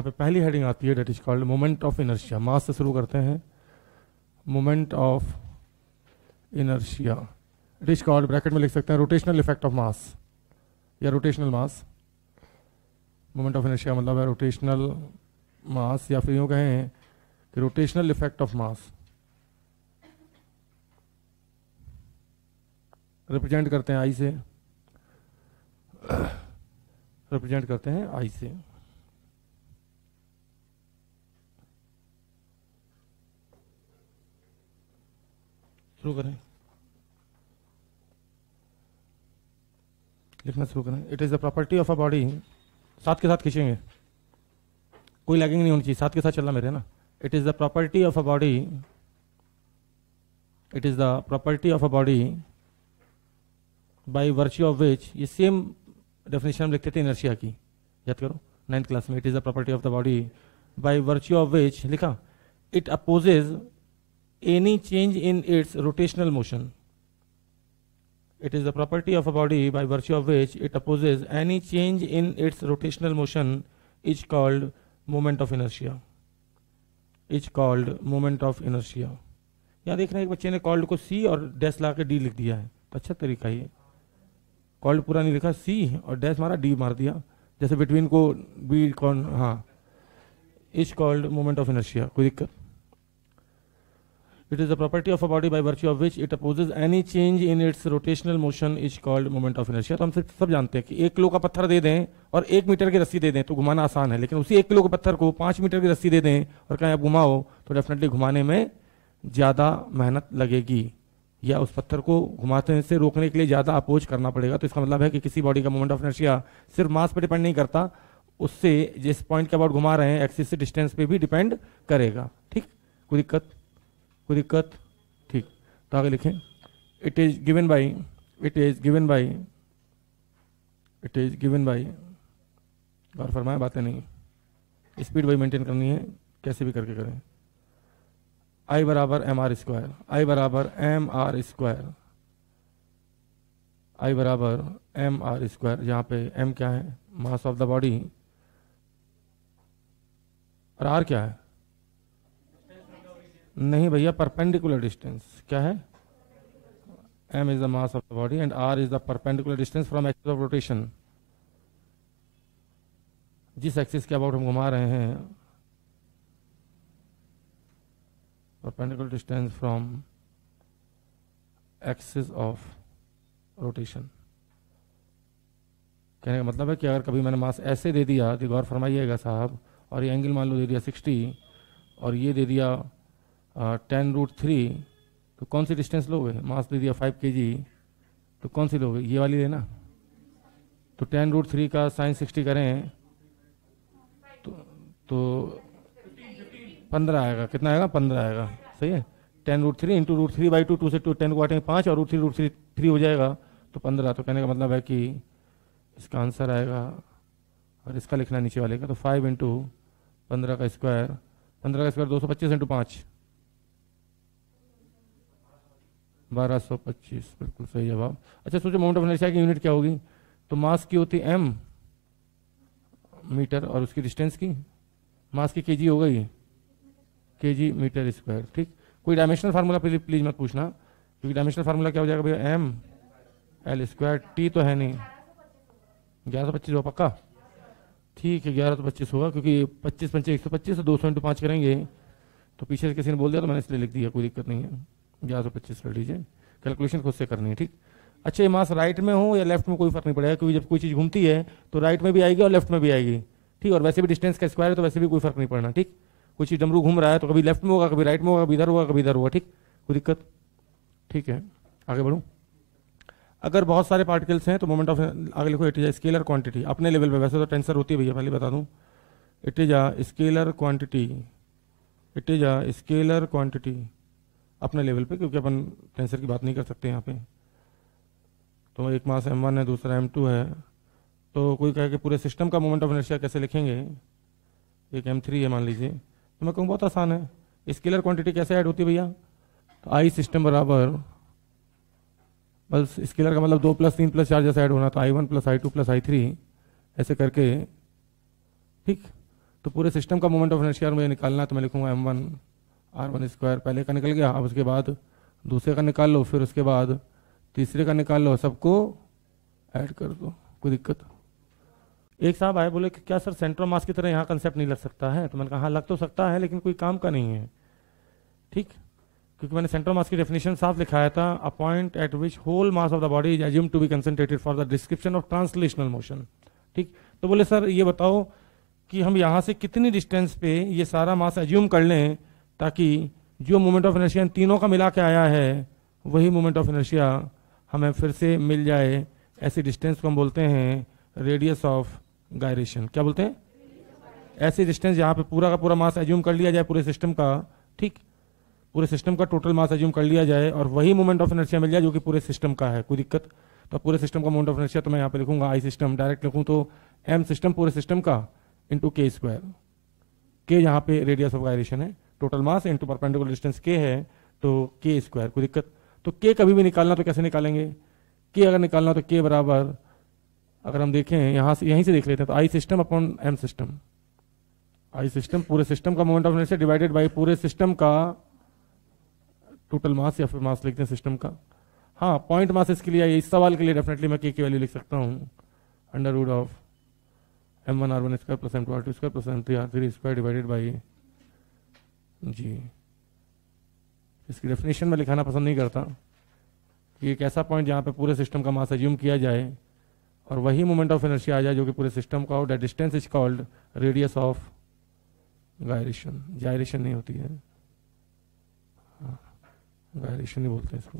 यहाँ पे पहली हेडिंग आती है, that is called moment of inertia. Mass से शुरू करते हैं, moment of inertia. It is called, bracket में लिख सकते हैं, रोटेशनल इफेक्ट ऑफ मास या rotational mass. Moment of inertia मतलब है रोटेशनल मास, या फिर यूँ कहें कि rotational effect of mass. Represent करते हैं आई से, रिप्रेजेंट करते हैं आई से। शुरू करें, लिखना शुरू करें। It is the property of a body, साथ के साथ खींचेंगे, कोई लैगिंग नहीं होनी चाहिए, साथ के साथ चलना मेरे ना। It is the property of a body, it is the property of a body by virtue of विच, ये सेम डेफिनेशन हम लिखते थे इनर्शिया की, याद करो 9th क्लास में। It is the property of the body by virtue of which, लिखा, it opposes any change in its rotational motion. It is the property of a body by virtue of which it opposes any change in its rotational motion is called moment of inertia. Is called moment of inertia. यहाँ देख रहे हैं एक बच्चे ने called को सी और dash ला के डी लिख दिया है, तो अच्छा तरीका ये, कॉल्ड पूरा नहीं लिखा, सी और डैश मारा, डी मार दिया, जैसे बिटवीन को बी कौन, हाँ, is called moment of inertia. कोई दिक्कत? It is the property of a body by virtue of which it opposes any change in its rotational motion is called moment of inertia। तो हम सब जानते हैं कि 1 किलो का पत्थर दे दें और 1 मीटर की रस्सी दे दें तो घुमाना आसान है, लेकिन उसी 1 किलो के पत्थर को 5 मीटर की रस्सी दे दें और कहें आप घुमाओ तो डेफिनेटली घुमाने में ज़्यादा मेहनत लगेगी, या उस पत्थर को घुमाते से रोकने के लिए ज़्यादा अपोज करना पड़ेगा। तो इसका मतलब है कि किसी बॉडी का मोमेंट ऑफ इनर्शिया सिर्फ मास पर डिपेंड नहीं करता, उससे जिस पॉइंट के अबाउट घुमा रहे हैं एक्सिस से डिस्टेंस पे भी डिपेंड करेगा। ठीक, कोई दिक्कत? कोई दिक्कत? ठीक, तो आगे लिखें। It is given by, it is given by, it is given by, गौर फरमाए, बातें नहीं, स्पीड वही मेंटेन करनी है, कैसे भी करके करें। आई बराबर एम आर स्क्वायर, आई बराबर एम आर स्क्वायर, आई बराबर एम आर स्क्वायर, जहाँ पे एम क्या है, मास ऑफ द बॉडी, और आर क्या है? नहीं भैया, परपेंडिकुलर डिस्टेंस क्या है? m is the mass of the body and r is the perpendicular distance from axis of rotation. जिस एक्सिस के अबाउट हम घुमा रहे हैं, perpendicular distance from axis of rotation. कहने का मतलब है कि अगर कभी मैंने मास ऐसे दे दिया, तो गौर फरमाइएगा साहब, और ये एंगल मान लो दे दिया 60 और ये दे दिया 10√3, तो कौन सी डिस्टेंस लोगे? मास दे दिया 5 kg, तो कौन सी लोगे? ये वाली लेना। तो 10√3 का sin 60 करें तो 15 आएगा। कितना आएगा? 15 आएगा। सही है। 10√3 इंटू √3/2, 2 से 10 को काटेंगे 5 और √3 हो जाएगा तो 15। तो कहने का मतलब है कि इसका आंसर आएगा, और इसका लिखना नीचे वाले का, तो 5 इंटू 15 का स्क्वायर, 15 का स्क्वायर 225 इंटू 5, 1225, बिल्कुल सही जवाब। अच्छा सोचो मोमेंट ऑफ इनर्शिया की यूनिट क्या होगी? तो मास की होती m मीटर और उसकी डिस्टेंस की, मास की kg हो गई, kg मीटर स्क्वायर। ठीक, कोई डायमेंशनल फार्मूला प्लीज मत पूछना, क्योंकि डायमेंशनल फार्मूला क्या हो जाएगा भैया? m l स्क्वायर, t तो है नहीं, 1125 हो पक्का? ठीक है, 1125 होगा, क्योंकि 25 पंचे 125 से 200 इंटू 5 करेंगे, तो पीछे से किसी ने बोल दिया तो मैंने इसलिए लिख दिया, कोई दिक्कत नहीं है। 1125 कर लीजिए, कैलकुलेशन खुद से करनी है। ठीक, अच्छा ये मास राइट में हो या लेफ्ट में कोई फर्क नहीं पड़ेगा, क्योंकि जब कोई चीज़ घूमती है तो राइट में भी आएगी और लेफ्ट में भी आएगी। ठीक, और वैसे भी डिस्टेंस का स्क्वायर है तो वैसे भी कोई फर्क नहीं पड़ना। ठीक, कोई चीज़ डमरू घूम रहा है तो कभी लेफ्ट में होगा, कभी राइट में होगा, कभी इधर होगा, कभी इधर होगा। ठीक, कोई दिक्कत? ठीक है, आगे बढ़ूँ। अगर बहुत सारे पार्टिकल्स हैं तो मोमेंट ऑफ, आगे लिखो, इट इज स्केलर क्वांटिटी अपने लेवल पे, वैसे तो टेंसर होती है भैया, पहले बता दूं। It is a scalar quantity, it is a scalar quantity अपने लेवल पे, क्योंकि अपन टेंसर की बात नहीं कर सकते यहाँ पे। तो एक मास m1 है, दूसरा m2 है, तो कोई कहे कि पूरे सिस्टम का मोमेंट ऑफ इनर्शिया कैसे लिखेंगे? एक m3 है मान लीजिए, तो मैं कहूँ बहुत आसान है, स्केलर क्वांटिटी कैसे ऐड होती है भैया? तो आई सिस्टम बराबर, बस स्केलर का मतलब 2 + 3 + 4 जैसे ऐड होना, तो i1 + i2 + i3 ऐसे करके। ठीक, तो पूरे सिस्टम का मोमेंट ऑफ इनर्शिया मुझे निकालना है, तो मैं लिखूंगा m1r1² पहले का निकल गया। अब उसके बाद दूसरे का निकाल लो, फिर उसके बाद तीसरे का निकाल लो, सबको ऐड कर दो। कोई दिक्कत? एक साहब आए बोले कि क्या सर सेंटर ऑफ मास की तरह यहाँ कंसेप्ट नहीं लग सकता है? तो मैंने कहा हाँ लग तो सकता है, लेकिन कोई काम का नहीं है, ठीक, क्योंकि मैंने सेंटर ऑफ मास की डेफिनेशन साफ लिखाया था, a point at which whole mass of the body is assumed to be concentrated for the description of translational motion, ठीक। तो बोले सर ये बताओ कि हम यहाँ से कितनी डिस्टेंस पे ये सारा मास एज्यूम कर लें ताकि जो मोमेंट ऑफ इनर्शिया इन तीनों का मिला के आया है वही मोमेंट ऑफ इनर्शिया हमें फिर से मिल जाए। ऐसी डिस्टेंस को हम बोलते हैं रेडियस ऑफ गायरेशन। क्या बोलते हैं? ऐसी डिस्टेंस जहाँ पे पूरा का पूरा मास एज्यूम कर लिया जाए पूरे सिस्टम का, ठीक, पूरे सिस्टम का टोटल मास एज्यूम कर लिया जाए और वही मोमेंट ऑफ इनर्शिया मिल जाए जो कि पूरे सिस्टम का है। कोई दिक्कत? तो पूरे सिस्टम का मोमेंट ऑफ इनर्शिया तो मैं यहाँ पे लिखूंगा आई सिस्टम, डायरेक्ट लिखूँ तो एम सिस्टम पूरे सिस्टम का इंटू के स्क्वायर, के यहाँ पे रेडियस ऑफ गायरेशन है, total mass into perpendicular distance के है तो के स्क्वायर। कोई दिक्कत? तो के कभी भी निकालना तो कैसे निकालेंगे? के अगर निकालना तो के बराबर, अगर हम देखें यहाँ से, यहीं से देख लेते हैं, तो I system upon M system, I system पूरे सिस्टम का moment of inertia divided by पूरे सिस्टम का टोटल मास, या फिर मास लिखते हैं सिस्टम का। हाँ, पॉइंट मास इसके लिए, इस सवाल के लिए डेफिनेटली मैं के की वैल्यू लिख सकता हूँ under root of m1r1² plus m2r2² plus m3r3² divided by G. इसकी डेफिनेशन में लिखाना पसंद नहीं करता कि एक ऐसा पॉइंट जहाँ पे पूरे सिस्टम का मास एज्यूम किया जाए और वही मोमेंट ऑफ इनर्शिया आ जाए जो कि पूरे सिस्टम का हो। That distance is called radius of gyration. Gyration नहीं होती है, गायरेशन नहीं बोलते इसको।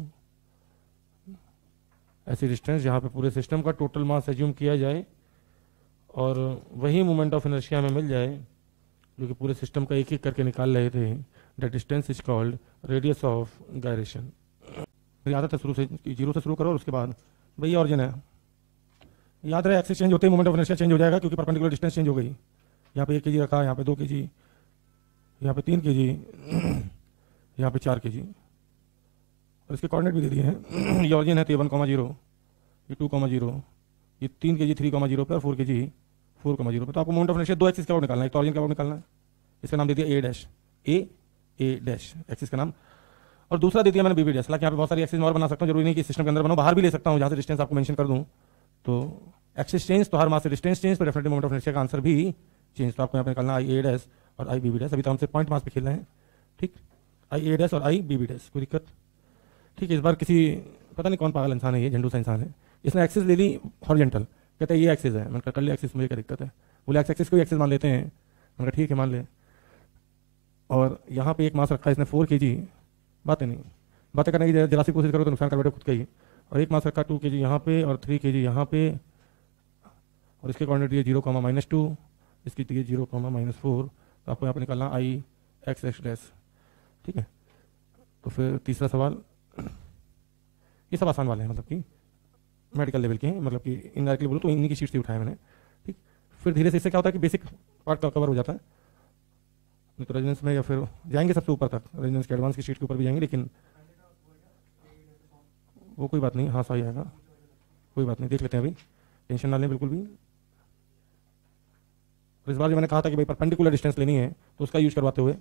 ऐसी डिस्टेंस जहाँ पे पूरे सिस्टम का टोटल मास एज्यूम किया जाए और वही मोमेंट ऑफ इनर्शिया में मिल जाए जो कि पूरे सिस्टम का एक एक करके निकाल रहे थे। That distance is called radius of gyration. मेरी आदत है शुरू से जीरो से शुरू करो और उसके बाद भैया ऑरिजिन है। याद रहे एक्सिस चेंज होते ही मोमेंट ऑफ इनर्शिया चेंज हो जाएगा क्योंकि परपेंडिकुलर डिस्टेंस चेंज हो गई। यहाँ पे 1 kg रखा, यहाँ पे 2 kg, यहाँ पे 3 kg, यहाँ पे 4 kg और इसके कोऑर्डिनेट भी दे दिए हैं। ये ऑरिजिन है तो ये 1,0, ये 2,0, ये 3 kg 3,0 पे और 4 kg 4,0 पे। तो आपको मोमेंट ऑफ इनर्शिया 2 एक्सिस का निकालना है, एक तो ऑरिजिन का निकालना है, इसका नाम दे दिया ए डैश, ए डैश एक्सिस का नाम, और दूसरा दे दिया मैंने बीबी डैश। हालांकि यहाँ पे बहुत सारी एक्सिस और बना सकता हूँ, जरूरी नहीं कि सिस्टम के अंदर बनाऊँ, बाहर भी ले सकता हूँ जहाँ से डिस्टेंस आपको मेंशन कर दूँ। तो एक्सिस चेंज तो हर मास से डिस्टेंस चेंज तो डेफिनेटली मोमेंट ऑफ इनर्शिया का आंसर भी चेंज। तो आपको यहाँ पे निकालना आई ए डैश और आई बीबी डैश। अभी तो हमसे पॉइंट मास पे खेल रहे हैं, ठीक, आई ए डैश और आई बीबी डैश। कोई दिक्कत? ठीक है। इस बार किसी पता नहीं कौन पागल इंसान है, ये झंडू सा इंसान है, इसने एक्सिस ले ली हॉरिजॉन्टल, कहता है ये एक्सिस है। मैंने कहा कर लिया एक्सिस, मुझे क्या दिक्कत है? बोले एक्स एक्सिस को एक्सिस मान लेते हैं। मैंने कहा ठीक है मान ले। और यहाँ पे एक मास रखा है इसने 4 kg, बातें करने की जरा सी कोशिश करो तो नुकसान कर बैठे खुद का ही। और एक मास रखा 2 kg यहाँ पे और 3 kg यहाँ पे, और इसके कोऑर्डिनेट ये 0,-2, इसकी दिए 0,-4। तो आपको यहाँ पे निकालना आई एक्स एक्स डैश, ठीक है। तो फिर तीसरा सवाल, ये सब आसान वाले हैं, मतलब कि मेडिकल लेवल के हैं, मतलब कि इनडायरेक्टली बोलो तो इन्हीं की शीट से उठाए मैंने, ठीक। फिर धीरे से इससे क्या होता है कि बेसिक पार्ट कवर हो जाता है। तो रेजिडेंस में या फिर जाएंगे सबसे ऊपर तक, रेजिडेंस के एडवांस की शीट के ऊपर भी जाएंगे, लेकिन वो कोई बात नहीं, हाँ सही आएगा, कोई बात नहीं, देख लेते हैं अभी, टेंशन ना लें बिल्कुल भी। इस बार जो मैंने कहा था कि भाई परपेंडिकुलर डिस्टेंस लेनी है तो उसका यूज करवाते हुए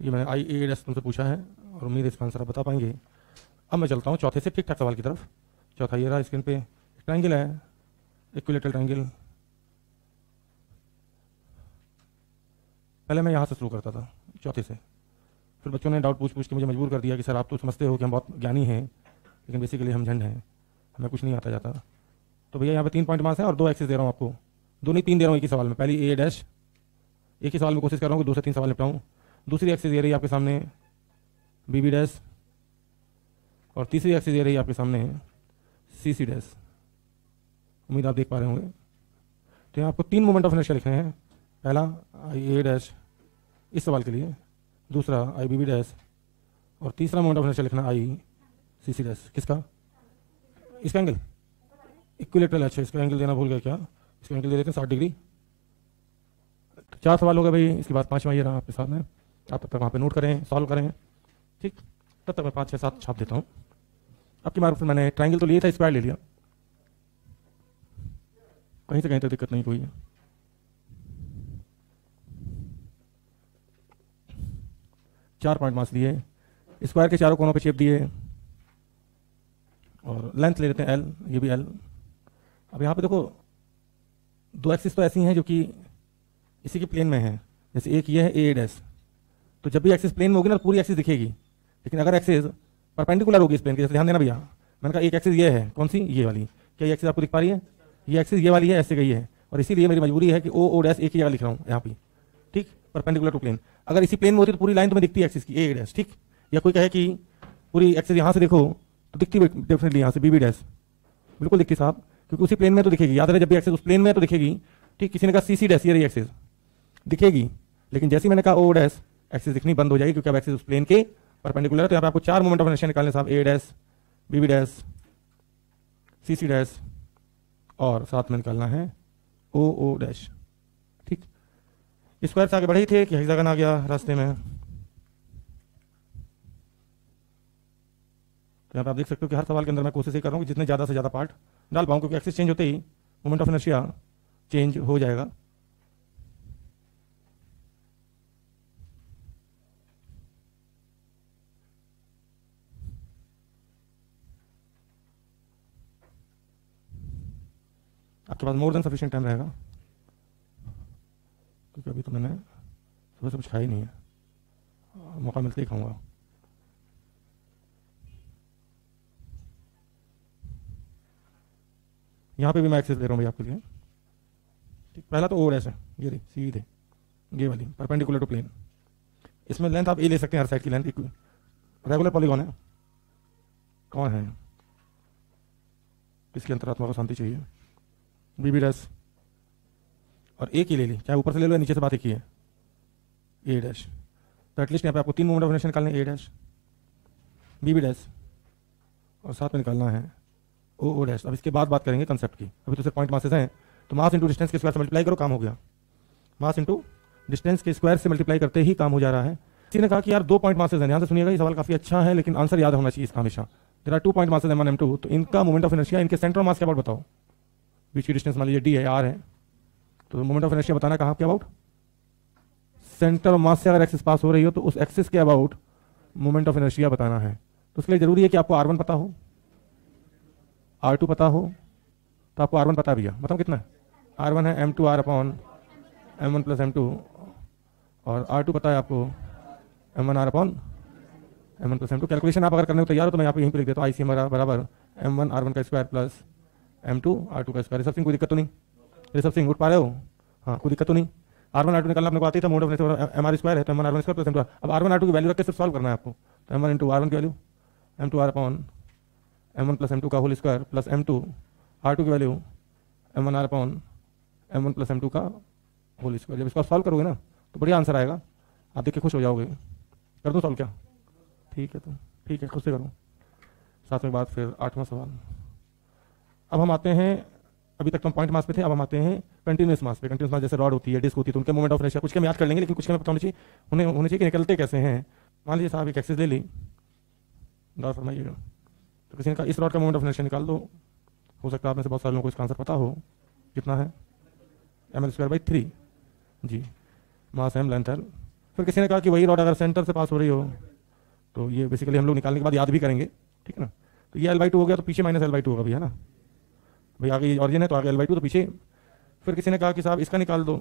ये मैंने आई ए डैश तुमसे पूछा है और उम्मीद है इसका आंसर आप बता पाएंगे। अब मैं चलता हूँ चौथे से ठीक ठाक सवाल की तरफ। चौथा ये रहा, स्क्रीन पे ट्रायंगल है, इक्विलेटरल ट्रायंगल। पहले मैं यहाँ से शुरू करता था चौथे से, फिर बच्चों ने डाउट पूछ के मुझे मजबूर कर दिया कि सर आप तो समझते हो कि हम बहुत ज्ञानी हैं, लेकिन बेसिकली हम झंड हैं, हमें कुछ नहीं आता जाता। तो भैया यहाँ पे 3 पॉइंट मास है और 2 एक्सिस दे रहा हूँ आपको, 2 नहीं 3 दे रहा हूँ एक ही सवाल में। पहली ए डैश, एक ही सवाल में कोशिश कर रहा हूँ कि 2 से 3 सवाल निपटाऊँ। दूसरी एक्सिस दे रही है आपके सामने बी बी डैश, और तीसरी एक्सिस दे रही है आपके सामने सी सी डैश। उम्मीद आप देख पा रहे होंगे। तो यहाँ आपको 3 मोमेंट ऑफ इनर्शिया लिखने हैं। पहला आई ए डैश इस सवाल के लिए, दूसरा आई बी बी डैश, और तीसरा मोमेंट ऑफ इनर्शिया लिखना आई सी सी डैश। किसका? इसका एंगल इक्विलेटरल। अच्छा, इसका एंगल देना भूल गया क्या? इसका एंगल दे देते हैं 60 डिग्री। 4 सवाल हो गए भाई, इसके बाद 5वां ये रहा आपके सामने। आप तब तक वहाँ पे नोट करें, सॉल्व करें, ठीक। तब तक मैं 5 6 7 छाप देता हूँ। अब की बार फिर मैंने ट्रायंगल तो लिया था, स्क्वायर ले लिया। कहीं से कहीं तक दिक्कत नहीं कोई है। चार पॉइंट मास दिए, स्क्वायर के चारों कोनों पे शेप दिए, और लेंथ ले लेते हैं एल, ये भी एल। अब यहाँ पे देखो दो एक्सिस तो ऐसी हैं जो कि इसी के प्लेन में है, जैसे एक ये है ए डैश, तो जब भी एक्सिस प्लेन में होगी ना पूरी एक्सिस दिखेगी, लेकिन अगर एक्सिस परपेंडिकुलर होगी इस प्लेन के, जैसे ध्यान देना भैया, मैंने कहा एक एक्सिस ये है, कौन सी, ये वाली, क्या ये एक्सिस आपको दिख पा रही है, ये एक्सिस ये वाली है, ऐसे गई है, और इसीलिए मेरी मजबूरी है कि ओ डैश एक ही जगह लिख रहा हूँ यहाँ पे, ठीक, परपेंडिकुलर टू प्लेन। अगर इसी प्लेन में होती तो पूरी लाइन तुम्हें दिखती है एक्सिस की ए डैश, ठीक, या कोई कहे कि पूरी एक्सिस यहाँ से देखो तो दिखती डेफिनेटली यहाँ से बी डैश, बिल्कुल दिखती साहब, क्योंकि उसी प्लेन में तो दिखेगी, याद रहे जब भी एक्सिस उस प्लेन में तो दिखेगी, ठीक। किसी ने कहा सी डैश, ये रही एक्सिस दिखेगी, लेकिन जैसे ही मैंने कहा ओ डैश, एक्सिस दिखनी बंद हो जाएगी, क्योंकि अब एक्सिस उस प्लेन के परपेंडिकुलर है। तो यहाँ पे आपको चार मोमेंट ऑफ इनर्शिया निकालने साहब, A dash, B dash, C dash, और साथ में निकालना है ओ डैश, ठीक। स्क्वायर से आगे बढ़े ही थे कि हेक्सागन आ गया रास्ते में। तो यहाँ पे आप देख सकते हो कि हर सवाल के अंदर मैं कोशिश ये कर रहा हूँ कि जितने ज़्यादा से ज़्यादा पार्ट डाल पाऊँ, क्योंकि एक्सिस चेंज होते ही मोमेंट ऑफ इनर्शिया चेंज हो जाएगा। आपके पास मोर देन सफिशिएंट टाइम रहेगा, क्योंकि अभी तो मैंने सुबह से कुछ खाया ही नहीं है, मौका मिलते ही खाऊंगा। यहाँ पे भी मैं एक्सेस दे रहा हूँ भाई आपके लिए, ठीक। पहला तो ओ डैश है, ये रही सीधे ये वाली परपेंडिकुलर टू प्लेन, इसमें लेंथ आप ए ले सकते हैं, हर साइड की लेंथ रेगुलर पॉलीगॉन है। कौन है, किसकी अंतरात्मा को शांति चाहिए, बी डैश, और एक ही ले ली, चाहे ऊपर से ले लो या नीचे से, बात एक ही है, ए डैश। तो एटलीस्ट यहाँ पे आपको तीन मोमेंट ऑफ इनर्शिया निकालने, ए डैश, बी डैश, और साथ में निकालना है ओ डैश। अब इसके बाद बात करेंगे कंसेप्ट की, अभी तो सिर्फ पॉइंट मासेस हैं, तो मास इंटू डिस्टेंस के स्क्वायर से मल्टीप्लाई करो, काम हो गया। मास इंटू डिस्टेंस के स्क्वायर से मल्टीप्लाई करते ही काम हो जा रहा है। किसी ने कहा कि यार दो पॉइंट मासेस हैं, ध्यान से सुनिएगा, ये सवाल काफी अच्छा है, लेकिन आंसर याद होना चाहिए इसका हमेशा। There are 2 point masses M1 M2, तो इनका मोमेंट ऑफ इनर्शिया, इनके सेंटर मास क्या अबाउट बताओ, बीच की डिस्टेंस मान लीजिए डी है, आर है, तो मोमेंट ऑफ इनर्शिया बताना कहाँ के अबाउट, सेंटर ऑफ मास से अगर एक्सिस पास हो रही हो तो उस एक्सिस के अबाउट मोमेंट ऑफ इनर्शिया बताना है। तो उसके लिए जरूरी है कि आपको R1 पता हो, R2 पता हो, तो आपको R1 पता है भैया, बताओ कितना है, R1 है M2 R upon M1 plus M2, और R2 पता है आपको M1 R upon M1 plus M2। Calculation आप अगर करने को तैयार हो तो मैं यहाँ पे यहीं पे लिख देता हूँ, ICM बराबर M1 R1 का स्क्वायर प्लस M2 R2 का स्क्वायर। सब सिंह कोई दिक्कत तो नहीं, ये सब सिंह उठ पा रहे हो, हाँ कोई दिक्कत तो नहीं। R1 R2 निकालना अपने को आती था, मोड ऑफ MR स्क्वायर है, तो M1 R1 square plus M2। अब R1 R2 की वैल्यू रख के सिर्फ सॉल्व करना है आपको, तो M1 इंटू R1 की value M2 R upon M1 plus M2 का whole square plus M2 R2 की value M1 R upon M1 plus M2 का होल स्क्वायर। जब इसको सॉल्व करोगे ना तो बढ़िया आंसर आएगा, आप देख के खुश हो जाओगे। कर दूँ सॉल्व क्या, ठीक है, तो ठीक है खुद से करो। 7वें बाद फिर 8वां सवाल। अब हम आते हैं, अभी तक तो हम पॉइंट मास पे थे, अब हम आते हैं कंटिन्यूस मास पे। कंटिन्यूस मास जैसे रॉड होती है, डिस्क होती है, तो उनके मोमेंट ऑफ इनर्शिया कुछ के हम याद कर लेंगे, लेकिन कुछ के हमें पता होना चाहिए, उन्हें होने चाहिए कि निकलते कैसे हैं। मान लीजिए साहब एक एक्सिस ले ली, गौर फरमाइएगा, तो किसी ने कहा इस रॉड का मोमेंट ऑफ इनर्शिया निकाल दो। हो सकता है आप में से बहुत सारे लोगों को इसका आंसर पता हो, कितना है mL²/3 जी, मास m, लेंथ l। फिर किसी ने कहा कि वही रॉड अगर सेंटर से पास हो रही हो, तो ये बेसिकली हम लोग निकालने के बाद याद भी करेंगे, ठीक है ना। तो ये L/2 हो गया, तो पीछे -L/2 होगा भैया ना, भाई आगे ये ऑरिजिन है तो आगे L/2 तो पीछे। फिर किसी ने कहा कि साहब इसका निकाल दो,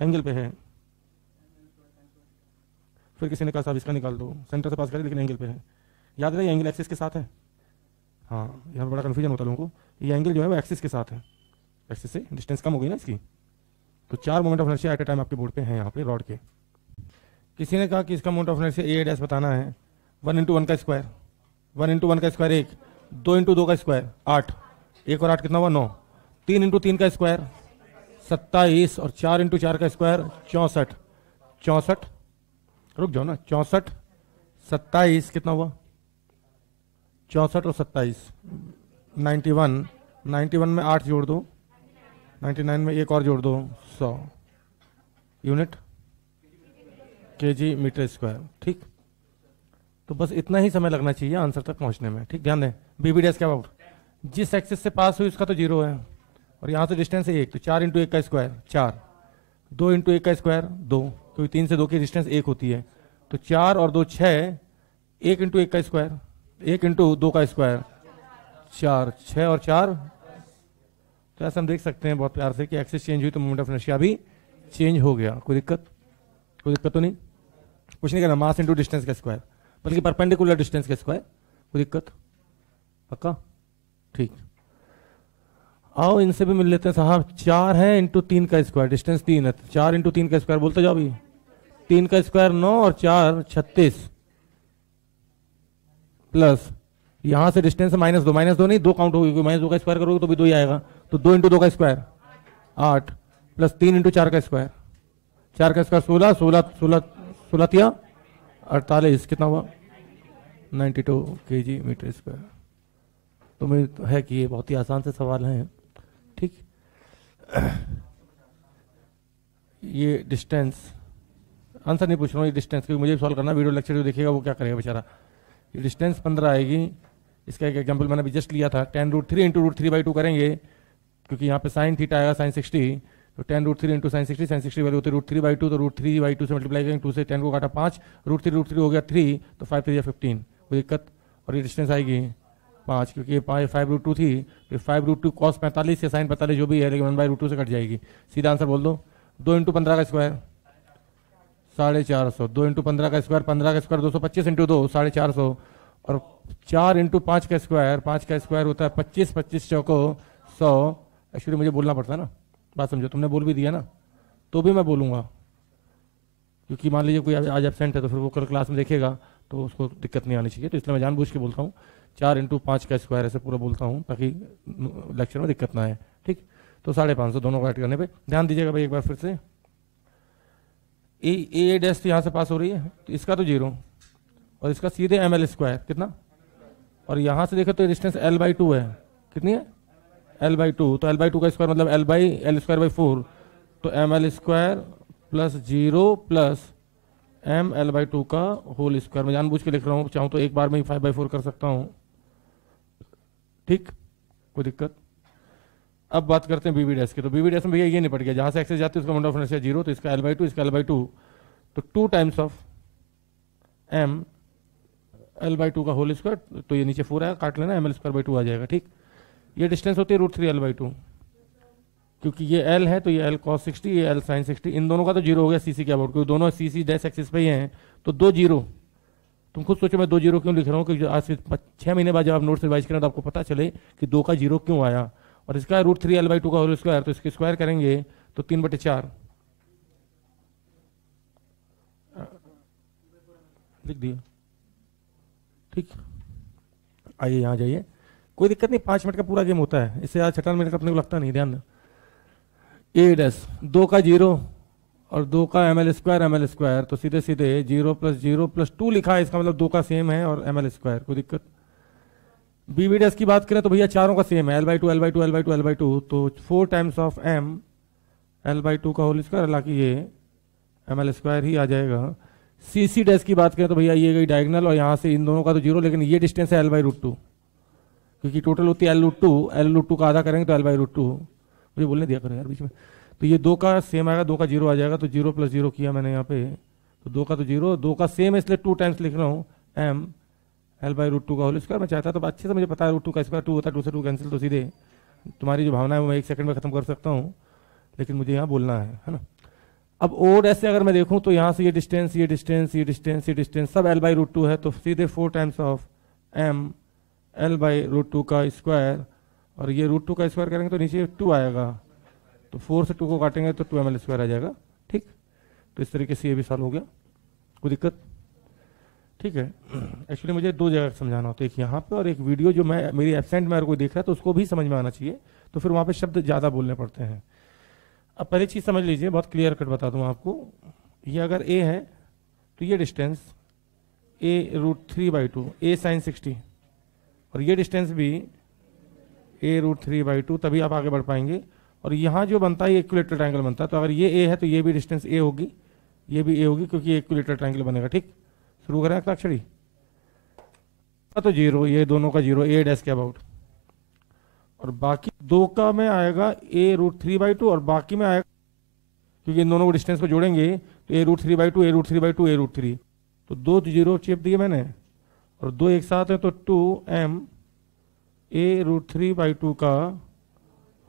एंगल पे है। फिर किसी ने कहा साहब इसका निकाल दो, सेंटर से पास करे लेकिन एंगल पे है। याद रहे एंगल एक्सिस के साथ है, हाँ यहाँ पर बड़ा कन्फ्यूजन होता है लोगों को, ये एंगल जो है वो एक्सिस के साथ है, एक्सिस से डिस्टेंस कम हो गई ना इसकी। तो 4 moment of inertia at a time आपके बोर्ड पे हैं यहाँ पे रॉड के। किसी ने कहा कि इसका moment of inertia A dash बताना है, 1 × 1 का स्क्वायर, 1 × 1 का स्क्वायर 1, 2 × 2 का स्क्वायर 8, 1 और 8 कितना हुआ 9, 3 × 3 का स्क्वायर 27, और 4 × 4 का स्क्वायर 64, 64 रुक जाओ ना, 64 27 कितना हुआ 64 और 27 91, 91 में 8 जोड़ दो, 99 में एक और जोड़ दो 100 यूनिट kg मीटर स्क्वायर, ठीक। तो बस इतना ही समय लगना चाहिए आंसर तक पहुंचने में, ठीक। ध्यान दें बी डैश क्या अबाउट, जिस एक्सिस से पास हुई उसका तो 0 है, और यहाँ से डिस्टेंस है 1, तो 4 इंटू 1 का स्क्वायर 4, 2 इंटू 1 का स्क्वायर 2, क्योंकि 3 से 2 की डिस्टेंस 1 होती है, तो 4 और 2 6, 1 इंटू 1 का स्क्वायर, 1 इंटू 2 का स्क्वायर 4, 6 और 4, तो ऐसा हम देख सकते हैं बहुत प्यार से कि एक्सिस चेंज हुई तो मोमेंट ऑफ इनर्शिया भी चेंज हो गया। कोई दिक्कत तो नहीं, कुछ नहीं करना, मास इंटू डिस्टेंस का स्क्वायर, बल्कि परपेंडिकुलर डिस्टेंस का स्क्वायर। कोई दिक्कत? पक्का? ठीक, आओ इनसे भी मिल लेते हैं साहब। 4 है इंटू 3 का स्क्वायर, डिस्टेंस 3 है, 4 इंटू 3 का स्क्वायर बोलते जाओ भी, 3 का स्क्वायर 9 और 4 36, प्लस यहां से डिस्टेंस माइनस 2, माइनस 2 नहीं 2 काउंट होगी, माइनस 2 का स्क्वायर करोगे तो भी 2 ही आएगा, तो 2 इंटू 2 का स्क्वायर 8, प्लस 3 इंटू 4 का स्क्वायर, 4 का स्क्वायर 16, 16 16 16 या 48, कितना हुआ 92 kg मीटर स्क्वायर। तो मैं है कि ये बहुत ही आसान से सवाल हैं, ठीक। ये डिस्टेंस आंसर नहीं पूछ रहा हूँ, ये डिस्टेंस, क्योंकि मुझे सॉल्व करना, वीडियो लेक्चर जो देखेगा वो क्या करेगा बेचारा। ये डिस्टेंस 15 आएगी, इसका एक एग्जांपल मैंने अभी जस्ट लिया था, 10√3 इंटू √3/2 करेंगे, क्योंकि यहाँ पे साइन थीटा आएगा sin 60, तो 10√3 इंटू sin 60, sin 60 वैल्यू होती है √3/2, तो √3/2 से मल्टीप्लाई करेंगे, 2 से 10 को काटा 5, √3 हो गया 3, तो 5 3 15, कोई दिक्कत? और ये डिस्टेंस आएगी 5, क्योंकि ये 5√2 थी, फिर 5√2 cos 45 या sin 45 जो भी है, लेकिन 1/√2 से कट जाएगी। सीधा आंसर बोल दो, 2 इंटू 15 का स्क्वायर 450, 2 इंटू 15 का स्क्वायर, 15 का स्क्वायर 225 इंटू 2 450, और 4 इंटू 5 का स्क्वायर, 5 का स्क्वायर होता है 25, 25 चौको 100। एक्चुअली मुझे बोलना पड़ता है ना, बात समझो, तुमने बोल भी दिया ना, तो भी मैं बोलूँगा, क्योंकि मान लीजिए कोई आज एबसेंट है तो फिर वो कल क्लास में देखेगा तो उसको दिक्कत नहीं आनी चाहिए, तो इसलिए मैं जानबूझ के बोलता हूँ 4 इंटू 5 का स्क्वायर, ऐसे पूरा बोलता हूँ ताकि लेक्चर में दिक्कत ना आए, ठीक। तो 550 दोनों को ऐड करने पे ध्यान दीजिएगा भाई एक बार फिर से। ए डैश यहाँ से पास हो रही है, तो इसका तो 0 और इसका सीधे ml स्क्वायर कितना, और यहाँ से देखें तो डिस्टेंस l/2 है, कितनी है l/2, तो l/2 का स्क्वायर मतलब l/4, तो ml square plus 0 plus ml/2 का होल स्क्वायर। मैं जानबूझ के लिख रहा हूँ, चाहूँ तो एक बार में ही 5/4 कर सकता हूँ, ठीक, कोई दिक्कत? अब बात करते हैं बीवी डैश की, तो बीवी डैश में भैया ये नहीं पड़ गया, जहाँ से एक्सेस जाती है उसका मोमेंट ऑफ इनर्शिया 0, तो इसका l/2, इसका l/2, तो 2 टाइम्स ऑफ m l/2 का होल स्क्वायर, तो ये नीचे 4 आएगा, काट लेना, ml²/2 आ जाएगा, ठीक। ये डिस्टेंस होती है √3 l/2, क्योंकि ये l है तो ये l cos 60, ये l sin 60, इन दोनों का तो 0 हो गया cc के अबाउट, क्योंकि दोनों cc डैश एक्सिस पे ही हैं, तो 2 0। तुम खुद सोचो मैं 2 0 क्यों लिख रहा हूँ, क्योंकि आज से 6 महीने बाद जब आप नोट्स रिवाइज करें तो आपको पता चले कि 2 का 0 क्यों आया। और इसका √3 l/2 का होल स्क्वायर, तो इसके स्क्वायर करेंगे तो 3/4 लिख दिया, ठीक। आइए यहाँ जाइए, कोई दिक्कत नहीं, 5 मिनट का पूरा गेम होता है, इससे आज 56 मिनट का अपने को लगता नहीं, ध्यान दें। ए डैश 2 का 0 और 2 का ml स्क्वायर, तो सीधे सीधे 0 + 0 + 2 लिखा है, इसका मतलब 2 का सेम है और ml स्क्वायर, कोई दिक्कत? बीवी डैश की बात करें तो भैया चारों का सेम है, l/2 l/2 l/2 l/2, तो 4 टाइम्स ऑफ m l/2 का होल स्क्वायर, हालांकि ये ml स्क्वायर ही आ जाएगा। cc डैश की बात करें तो भैया ये गई डायगोनल, और यहाँ से इन दोनों का तो 0, लेकिन ये डिस्टेंस है l/√2, क्योंकि टोटल होती है l√2 का आधा करेंगे तो l/√2, मुझे बोलने दिया करो यार बीच में। तो ये 2 का सेम आएगा, 2 का 0 आ जाएगा, तो 0 + 0 किया मैंने यहाँ पे, तो 2 का तो 0, 2 का सेम है इसलिए 2 टाइम्स लिख रहा हूँ m l/√2 का होल स्क्वायर। मैं चाहता तो अच्छे से मुझे पता है √2 का स्क्वायर 2 होता है, 2 से 2 कैंसिल, तो सीधे तुम्हारी जो भावना है वो मैं 1 सेकंड में खत्म कर सकता हूँ, लेकिन मुझे यहाँ बोलना है ना। अब ओ डैश से अगर मैं देखूँ तो यहाँ से ये डिस्टेंस ये डिस्टेंस ये डिस्टेंस ये डिस्टेंस सब l/√2 है, तो सीधे 4 टाइम्स ऑफ m l/√2 का स्क्वायर, और ये √2 का स्क्वायर करेंगे तो नीचे 2 आएगा, तो 4 से 2 को काटेंगे तो 2ml स्क्वायर आ जाएगा, ठीक। तो इस तरीके से ये भी सॉल्व हो गया, कोई दिक्कत? ठीक है। एक्चुअली मुझे 2 जगह समझाना होता है, एक यहाँ पे और एक वीडियो जो मैं मेरी एब्सेंट में अगर कोई देख रहा है तो उसको भी समझ में आना चाहिए, तो फिर वहाँ पे शब्द ज़्यादा बोलने पड़ते हैं। अब पहली चीज़ समझ लीजिए, बहुत क्लियर कट बता दूँ आपको, ये अगर a है तो ये डिस्टेंस a √3/2 a sin 60, और ये डिस्टेंस भी a √3/2, तभी आप आगे बढ़ पाएंगे। और यहाँ जो बनता है ये इक्विलेटरल ट्रायंगल बनता है, तो अगर ये a है तो ये भी डिस्टेंस a होगी, ये भी a होगी, क्योंकि ये इक्विलेटरल ट्रायंगल बनेगा, ठीक। शुरू करें अक्षरी, तो 0, ये दोनों का 0 a डैश के अबाउट, और बाकी 2 का में आएगा a√3/2 और बाकी में आएगा, क्योंकि इन दोनों को डिस्टेंस को जोड़ेंगे तो a√3/2 a√3/2 a√3, तो 2 जीरो चिप दिए मैंने और 2 एक साथ है तो 2m a√3/2 का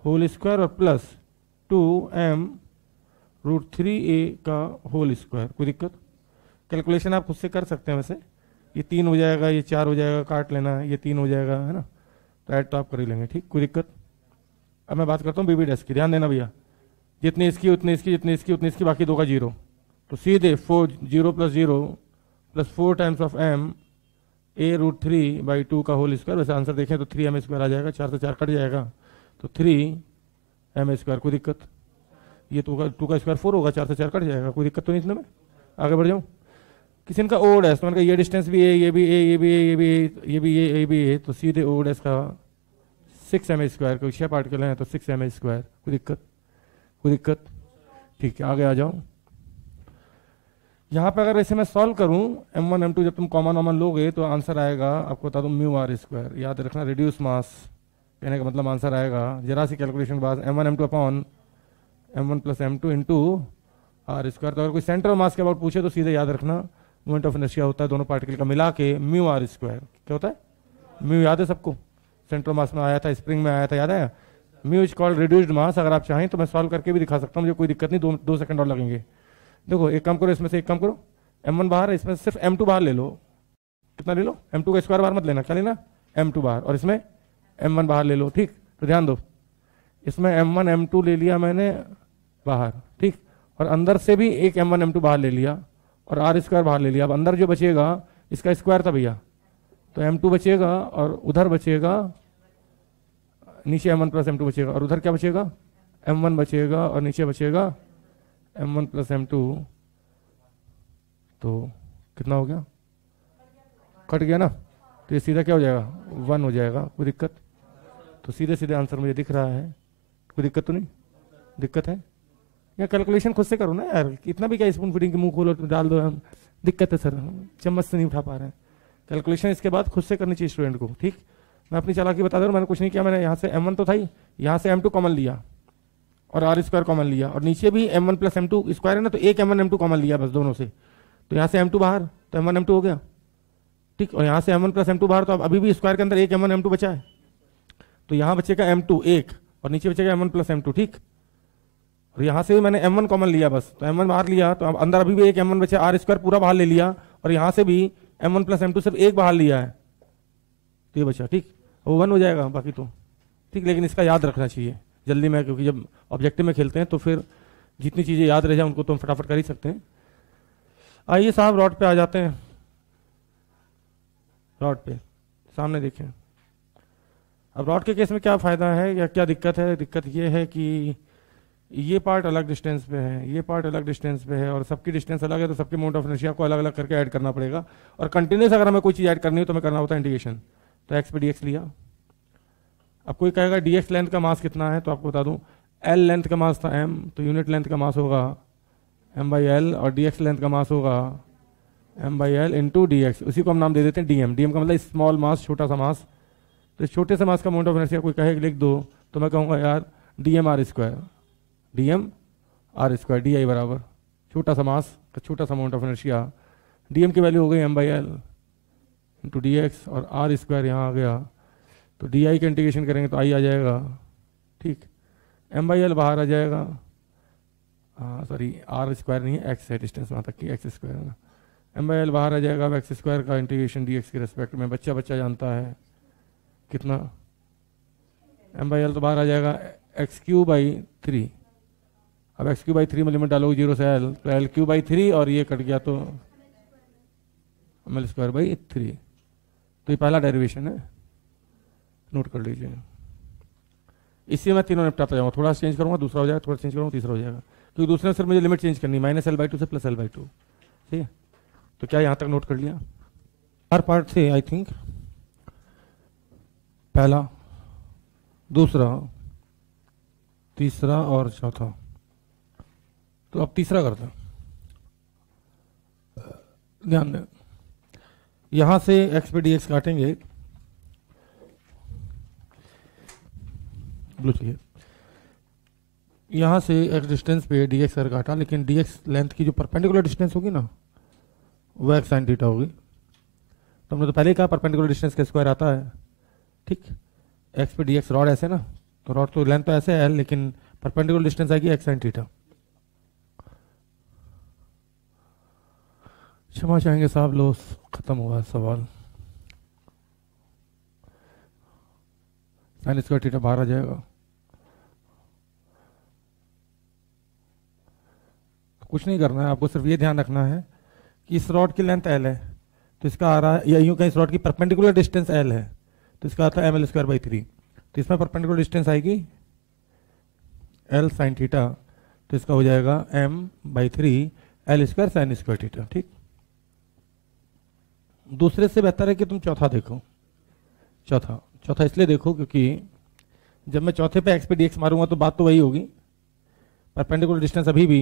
होल स्क्वायर और प्लस 2m√3a का होल स्क्वायर। कोई दिक्कत? कैलकुलेशन आप खुद से कर सकते हैं। वैसे ये 3 हो जाएगा, ये 4 हो जाएगा, काट लेना, ये 3 हो जाएगा, है ना, तो ऐड तो आप कर ही लेंगे। ठीक, कोई दिक्कत? अब मैं बात करता हूँ बीबी डैश की, ध्यान देना भैया। जितनी इसकी उतनी इसकी, जितनी इसकी उतनी इसकी, बाकी 2 का 0, तो सीधे 4 0 + 0 + 4 टाइम्स ऑफ m a√3/2 का होल स्क्वायर। वैसे आंसर देखें तो 3m² आ जाएगा, 4 से 4 कट जाएगा तो 3m²। कोई दिक्कत? ये 2 का स्क्वायर 4 होगा, 4 से 4 कट जाएगा, कोई दिक्कत तो नहीं इसमें? मैं आगे बढ़ जाऊँ। किसी इनका ओ डैश, तो मैंने कहा ये डिस्टेंस भी है, ये भी ए, ये भी ए, ये भी ए, ये भी ए, ये भी ए, तो सीधे ओ डैश का 6m²। कोई 6 पार्टिकल हैं तो 6m²। कोई दिक्कत? कोई दिक्कत? ठीक है, आगे आ जाओ। यहाँ पे अगर ऐसे मैं सॉल्व करूँ m1 m2, जब तुम कॉमन लोगे तो आंसर आएगा, आपको बता दूँ, μr²। याद रखना, रिड्यूस मास कहने का मतलब आंसर आएगा जरा सी कैलकुलेशन के बाद m1 m2 upon m1 + m2 into r²। तो अगर कोई सेंटर मास के अबाउट पूछे तो सीधे याद रखना मोमेंट ऑफ इनर्शिया होता है दोनों पार्टिकल का मिला के μr²। क्या होता है? म्यू याद है सबको? सेंटर मास में आया था, स्प्रिंग में आया था, याद है? म्यू इज कॉल्ड रिड्यूस्ड मास। अगर आप चाहें तो मैं सॉल्व करके भी दिखा सकता हूँ, मुझे कोई दिक्कत नहीं, 2 सेकंड और लगेंगे। देखो एक काम करो, इसमें से एक काम करो, m1 बाहर है, इसमें सिर्फ m2 बाहर ले लो। कितना ले लो? m2 का स्क्वायर बाहर मत लेना, क्या लेना? m2 बाहर, और इसमें m1 बाहर ले लो। ठीक, तो ध्यान दो, इसमें m1 m2 ले लिया मैंने बाहर, ठीक, और अंदर से भी एक m1 m2 बाहर ले लिया और r² बाहर ले लिया। अब अंदर जो बचेगा इसका स्क्वायर था भैया, तो m2 बचेगा और उधर बचेगा नीचे m1 + m2 बचेगा, और उधर क्या बचेगा? m1 बचेगा और नीचे बचेगा m1 + m2। तो कितना हो गया? कट गया ना, तो ये सीधा क्या हो जाएगा? 1 हो जाएगा। कोई दिक्कत? तो सीधे सीधे आंसर मुझे दिख रहा है, कोई दिक्कत तो नहीं? दिक्कत है? या कैलकुलेशन खुद से करो ना यार, इतना भी क्या स्पून फीडिंग के मुंह खोलो तो डाल दो। हम दिक्कत है सर, चम्मच से नहीं उठा पा रहे हैं। कैलकुलेशन इसके बाद खुद से करनी चाहिए स्टूडेंट को। ठीक, मैं अपनी चालाकी बता दूँ, मैंने कुछ नहीं किया, मैंने यहाँ से m1 तो था ही, यहाँ से m2 कॉमन लिया और r² कॉमन लिया, और नीचे भी m1 + m2 स्क्वायर है ना, तो एक m1 m2 कॉमन लिया बस दोनों से, तो यहाँ से m2 बाहर, तो m1 m2 हो गया। ठीक, और यहाँ से m1 + m2 बाहर, तो अब अभी भी स्क्वायर के अंदर एक m1 m2 बचा है, तो यहाँ बचेगा m2 एक, और नीचे बचेगा m1 + m2। ठीक, और यहाँ से भी मैंने m1 कॉमन लिया बस, तो m1 बाहर लिया, तो अब अंदर अभी भी एक m1 बचा, r² पूरा बाहर ले लिया, और यहाँ से भी m1 + m2 सिर्फ एक बाहर लिया है, तो ये बचा। ठीक, वो 1 हो जाएगा बाकी तो। ठीक, लेकिन इसका याद रखना चाहिए जल्दी में, क्योंकि जब ऑब्जेक्टिव में खेलते हैं तो फिर जितनी चीज़ें याद रह जाए उनको तो हम फटाफट कर ही सकते हैं। आइए साहब रॉड पे आ जाते हैं। रॉड पे सामने देखें। अब रॉड के केस में क्या फ़ायदा है या क्या दिक्कत है? दिक्कत ये है कि ये पार्ट अलग डिस्टेंस पे है, ये पार्ट अलग डिस्टेंस पे है, और सबकी डिस्टेंस अलग है, तो सबके मोमेंट ऑफ इनर्शिया को अलग अलग करके ऐड करना पड़ेगा। और कंटिन्यूस अगर हमें कोई चीज़ ऐड करनी हो तो हमें करना होता है इंटीग्रेशन। तो एक्स पे dx लिया। अब कोई कहेगा dx लेंथ का मास कितना है, तो आपको बता दूं l लेंथ का मास था m, तो यूनिट लेंथ का मास होगा m/l, और dx लेंथ का मास होगा m/l इंटू dx। उसी को हम नाम दे देते हैं dm। dm का मतलब स्मॉल मास, छोटा सा मास। तो इस छोटे से मास का मोमेंट ऑफ इनर्शिया कोई कहे लिख दो, तो मैं कहूँगा यार dm/r², dm/r², di बराबर छोटा सा मास का छोटा सा मोमेंट ऑफ इनर्शिया, dm की वैल्यू हो गई m/l इंटू dx, और r² यहाँ आ गया, तो डी का इंटीग्रेशन करेंगे तो i आ जाएगा। ठीक, m/l बाहर आ जाएगा, हाँ सॉरी r² नहीं है, x है डिस्टेंस वहाँ तक की, x² है ना, m/l बाहर आ जाएगा। अब x² का इंटीग्रेशन dx के रेस्पेक्ट में बच्चा जानता है कितना, m/l तो बाहर आ जाएगा x3/3। अब x3/3 में लिमिट डालोगे 0 से l, तो l3/3, और ये कट गया तो ml²/3। तो ये पहला डेरिवेशन है, नोट कर लीजिए। इससे मैं तीनों निपटाता जाऊँगा, थोड़ा चेंज करूँगा दूसरा हो जाएगा, थोड़ा चेंज करूँगा तीसरा हो जाएगा, क्योंकि दूसरे में सिर्फ मुझे लिमिट चेंज करनी है -l/2 से +l/2। ठीक है, तो क्या यहाँ तक नोट कर लिया? 4 पार्ट थे आई थिंक, पहला, दूसरा, तीसरा और चौथा। तो अब तीसरा करते हैं। ध्यान दें, यहाँ से x पे dx काटेंगे, ब्लू चाहिए। यहाँ से एक्स डिस्टेंस पे डी एक्स कर काटा, लेकिन डी एक्स लेंथ की जो परपेंडिकुलर डिस्टेंस होगी ना वो एक्स साइन थीटा होगी। तो हमने तो पहले ही कहा परपेंडिकुलर डिस्टेंस का स्क्वायर आता है, ठीक। एक्स पे डी एक्स रॉड ऐसे ना, तो रॉड तो लेंथ तो ऐसे है लेकिन परपेंडिकुलर डिस्टेंस आएगी एक्स साइन थीटा। क्षमा चाहेंगे साहब, लो खत्म हुआ सवाल। साइन स्क्वायर थीटा बाहर आ जाएगा। कुछ नहीं करना है आपको, सिर्फ ये ध्यान रखना है कि इस रॉड की लेंथ एल है, तो इसका आ रहा है, या यूं कहीं इस रॉड की परपेंडिकुलर डिस्टेंस एल है, तो इसका आता है एम एल स्क्वायर बाई 3। तो इसमें परपेंडिकुलर डिस्टेंस आएगी एल साइन थीटा, तो इसका हो जाएगा M by 3 L square sine square theta, ठीक। दूसरे से बेहतर है कि तुम चौथा देखो। चौथा इसलिए देखो क्योंकि जब मैं चौथे पे एक्स पे डी एक्स मारूंगा तो बात तो वही होगी, परपेंडिकुलर डिस्टेंस अभी भी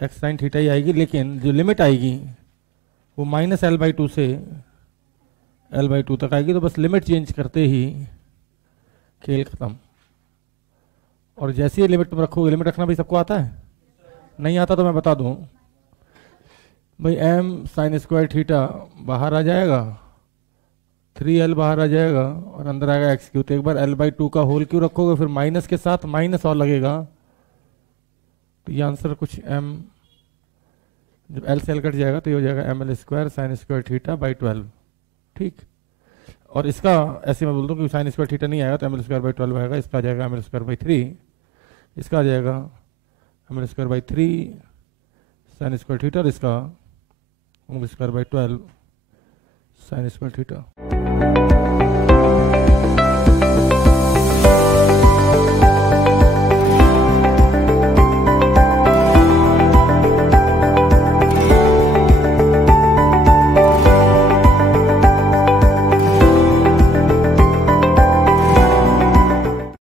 एक्स साइन थीटा ही आएगी, लेकिन जो लिमिट आएगी वो माइनस एल बाई 2 से एल बाई 2 तक आएगी। तो बस लिमिट चेंज करते ही खेल खत्म। और जैसे ही लिमिट तुम रखोगे, लिमिट रखना भी सबको आता है, नहीं आता तो मैं बता दूं भाई, एम साइन स्क्वायर थीटा बाहर आ जाएगा, 3l बाहर आ जाएगा और अंदर आएगा एक्स क्यू। तो एक बार एल बाई 2 का होल क्यू रखोगे, फिर माइनस के साथ माइनस और लगेगा, तो ये आंसर कुछ एम, जब एल से एल कट जाएगा तो ये हो जाएगा M L square sine square theta by 12, ठीक। और इसका ऐसे मैं बोल दूँ कि साइन स्क्वायर थीटा नहीं आएगा तो एम एल स्क्वायर बाई 12 आएगा, इसका आ जाएगा एम एल स्क्वायर बाई 3, इसका आ जाएगा M L square by 3 sine square theta, और इसका M L square by 12 sine square theta.